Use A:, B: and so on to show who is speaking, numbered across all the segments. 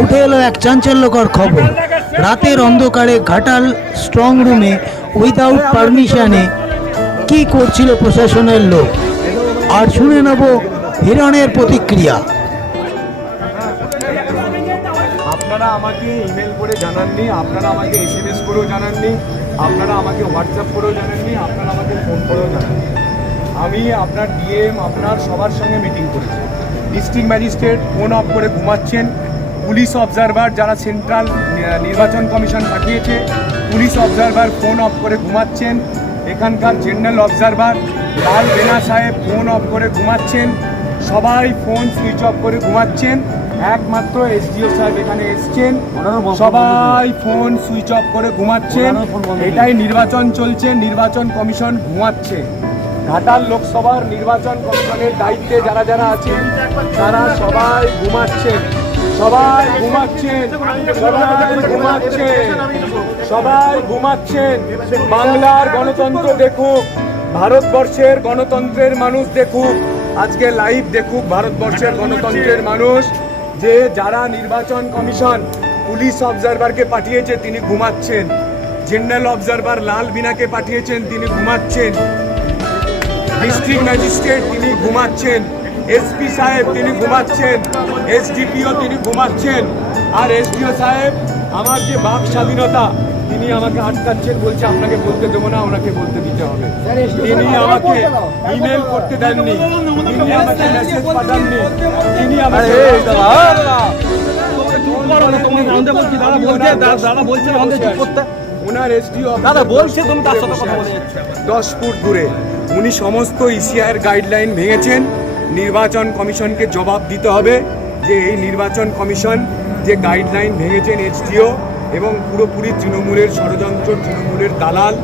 A: উঠে এলো এক চাঞ্চল্যকর খবর। রাতের অন্ধকারে ঘাটাল স্ট্রং রুমে উইদাউট পারমিশনে কি করছিল প্রশাসনের লোক? আর শুনে নেব হিরণের প্রতিক্রিয়া।
B: আপনারা আমাকে ইমেল করে জানাননি, আপনারা আমাকে এস এম এস করেও জানাননি, আপনারা আমাকে হোয়াটসঅ্যাপ করেও জানাননি, আপনারা আমাকে ফোন করেও জানাননি। আমি আপনার ডিএম আপনার সবার সঙ্গে মিটিং করেছি। ডিস্ট্রিক্ট ম্যাজিস্ট্রেট ফোন অফ করে ঘুমাচ্ছেন। পুলিশ অবজারভার যারা সেন্ট্রাল নির্বাচন কমিশন পাঠিয়েছে পুলিশ অবজারভার ফোন অফ করে ঘুমাচ্ছেন। এখানকার জেনারেল অবজারভার লাল বেনা সাহেব ফোন অফ করে ঘুমাচ্ছেন। সবাই ফোন সুইচ অফ করে ঘুমাচ্ছেন। একমাত্র এসডিও সাহেব এখানে এসছেন। সবাই ফোন সুইচ অফ করে ঘুমাচ্ছেন। এটাই নির্বাচন চলছে নির্বাচন কমিশন ঘুমাচ্ছে। ঘাটাল লোকসভার নির্বাচন কমিশনের দায়িত্বে যারা যারা আছেন, তারা সবাই ঘুমাচ্ছেন। সবাই ঘুমাচ্ছেন। সবাই ঘুমাচ্ছেন। সবাই ঘুমাচ্ছেন। বাংলার গণতন্ত্র দেখুক, ভারতবর্ষের গণতন্ত্রের মানুষ দেখুক, আজকে লাইভ দেখুক ভারতবর্ষের গণতন্ত্রের মানুষ, যে যারা নির্বাচন কমিশন পুলিশ অবজারভারকে পাঠিয়েছে, তিনি ঘুমাচ্ছেন। জেনারেল অবজারভার লাল বিনাকে পাঠিয়েছেন, তিনি ঘুমাচ্ছেন। ডিস্ট্রিক্ট ম্যাজিস্ট্রেট তিনি ঘুমাচ্ছেন এসপি সাহেব তিনি ঘুমাচ্ছেন এসডিপিও তিনি ঘুমাচ্ছেন আর এসডিও সাহেব আমার যে বাক স্বাধীনতা তিনি আমাকে আটকাচ্ছেন বলছে আপনাকে বলতে দেবো না ওনাকে বলতে দিতে হবে। তিনি আমাকে ইমেল করতে দেননি তিনি আমাকে মেসেজ পাঠাননি তিনি আমাকে ওনার এসডিও
C: দাদা বলছে তুমি তার সাথে কথা বলে
B: দশ ফুট দূরে। উনি সমস্ত ইসিআইয়ের গাইডলাইন ভেঙেছেন। নির্বাচন কমিশনকে জবাব দিতে হবে যে এই নির্বাচন কমিশন যে গাইডলাইন ভেঙেছেন এসডিও এবং পুরোপুরি তৃণমূলের ষড়যন্ত্র তৃণমূলের দালাল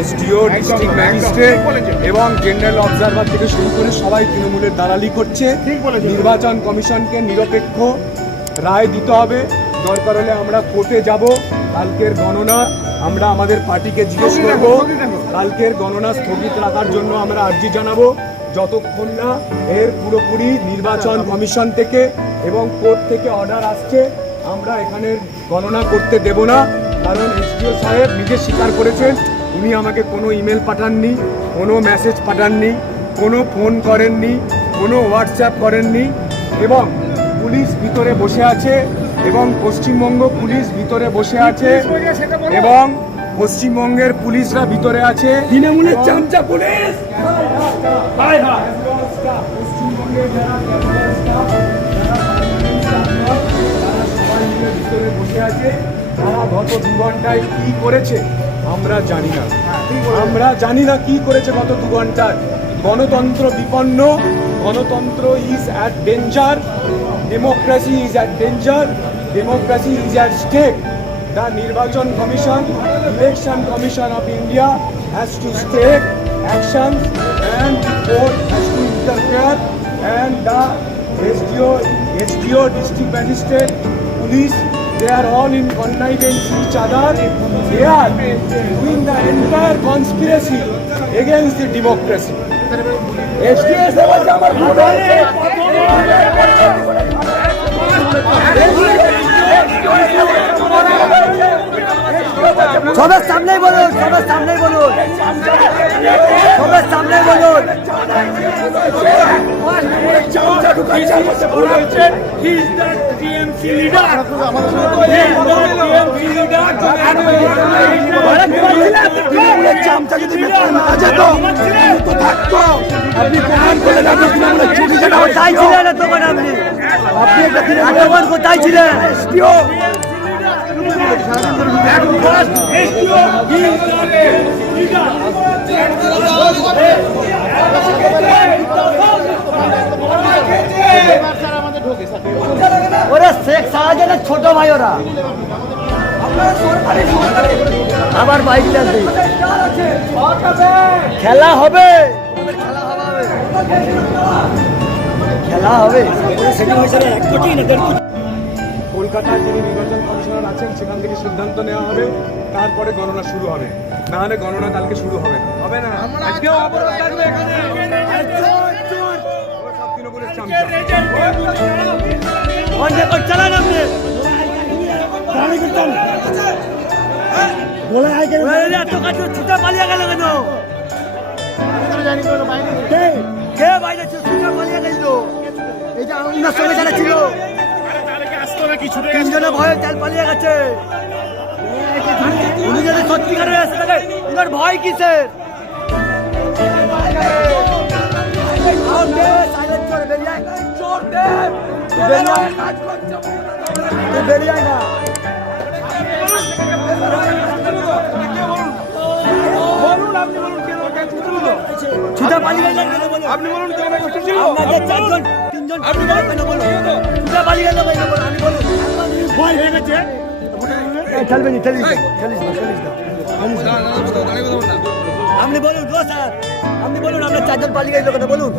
B: এসডিও ডিস্ট্রিক্ট ম্যাজিস্ট্রেট এবং জেনারেল অবজারভার থেকে শুরু করে সবাই তৃণমূলের দালালি করছে। নির্বাচন কমিশনকে নিরপেক্ষ রায় দিতে হবে। দরকার হলে আমরা কোর্টে যাব কালকের গণনা আমরা আমাদের পার্টিকে জিজ্ঞেস করব কালকের গণনা স্থগিত রাখার জন্য আমরা আর্জি জানাব। যতক্ষণ না এর পুরোপুরি নির্বাচন কমিশন থেকে এবং কোর্ট থেকে অর্ডার আসছে আমরা এখানের গণনা করতে দেব না। কারণ এসডিও সাহেব নিজে স্বীকার করেছেন উনি আমাকে কোনো ইমেল পাঠাননি কোনো মেসেজ পাঠাননি কোনো ফোন করেননি কোনো হোয়াটসঅ্যাপ করেননি এবং পুলিশ ভিতরে বসে আছে। এবং পশ্চিমবঙ্গ পুলিশ ভিতরে বসে আছে এবং পশ্চিমবঙ্গের পুলিশরা ভিতরে আছে। তৃণমূলের চামচা পুলিশ! পশ্চিমবঙ্গের ভিতরে বসে আছে। তারা গত দু ঘন্টায় কি করেছে আমরা জানি না। আমরা জানি না কি করেছে গত দু ঘন্টায়। গণতন্ত্র বিপন্ন গণতন্ত্র is at danger democracy is at danger democracy is at stake the নির্বাচন commission election commission of India has to stake action and court has to interfere and the SDO, SDO, district magistrate, police, they are all in connivance each other. They are doing the entire conspiracy against the democracy.
C: সবার সামনেই বলুন সবার সামনেই বলুন। সবার সামনেই বলুন।
B: চামচা
C: যদি থাকতো। আপনি প্রমাণ করলেন আপনি তৃণমূলের চুরি যেটা কোথায় ছিলেন তখন আপনি? আপনি একটা তৃণমূলের কোথায় ছিলেন? এসটিও। ওরা শেখ শাহজাহানের ছোট ভাই ওরা। আবার বাইকটা দিই খেলা হবে। খেলা হবে।
B: কলকাতার যিনি নির্বাচন কমিশনার আছেন সেখান থেকে সিদ্ধান্ত নেওয়া হবে। তারপরে গণনা শুরু হবে। না হলে গণনা কালকে শুরু হবে না। হবে না? আজকেও অবরোধ থাকবে এখানে।
C: ছুটে পালিয়ে গেল কেন? কে? বাইরে ছিল? ছুটে পালিয়ে গেল এই যে আপনার সঙ্গে যারা ছিল তিনজনে ভয়ে চাল পালিয়ে গেছে উনি যদি সত্যিকারের এসে থাকে উনার ভয় কিসের। চোর দে, বেরিয়ে আয়। তুই বেরিয়ে আয় না ছুটে গেলেন কেন বলুন?
B: আপনি বলুন কেন কষ্ট ছিল?
C: আপনাদের চারজন তিনজন কেন বলুন? ছুটে কেন বলুন? আমি বলুন। ভয় হয়ে গেছে? না, না, না, না, আপনি বলুন গো স্যার আপনি বলুন আমরা চারজন পালিয়ে গেল কেন বলুন।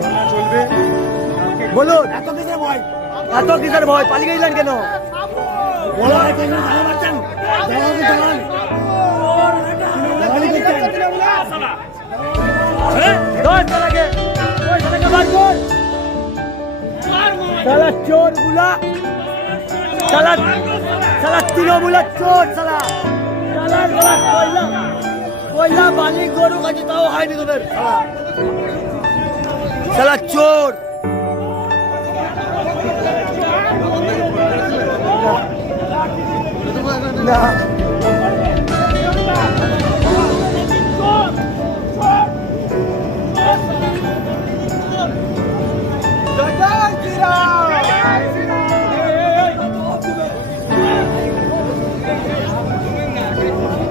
C: বলুন এত কিসের ভয়? এত কিসের ভয়? পালিয়ে গেলেন কেন? বলো জানান সালা চোরগুলা সালা সালা তৃণমূলের চোর সালা সালা সালা কয়লা কয়লা বালি গরু কাছে তাও হয়নি তোদের। সালা চোর। না।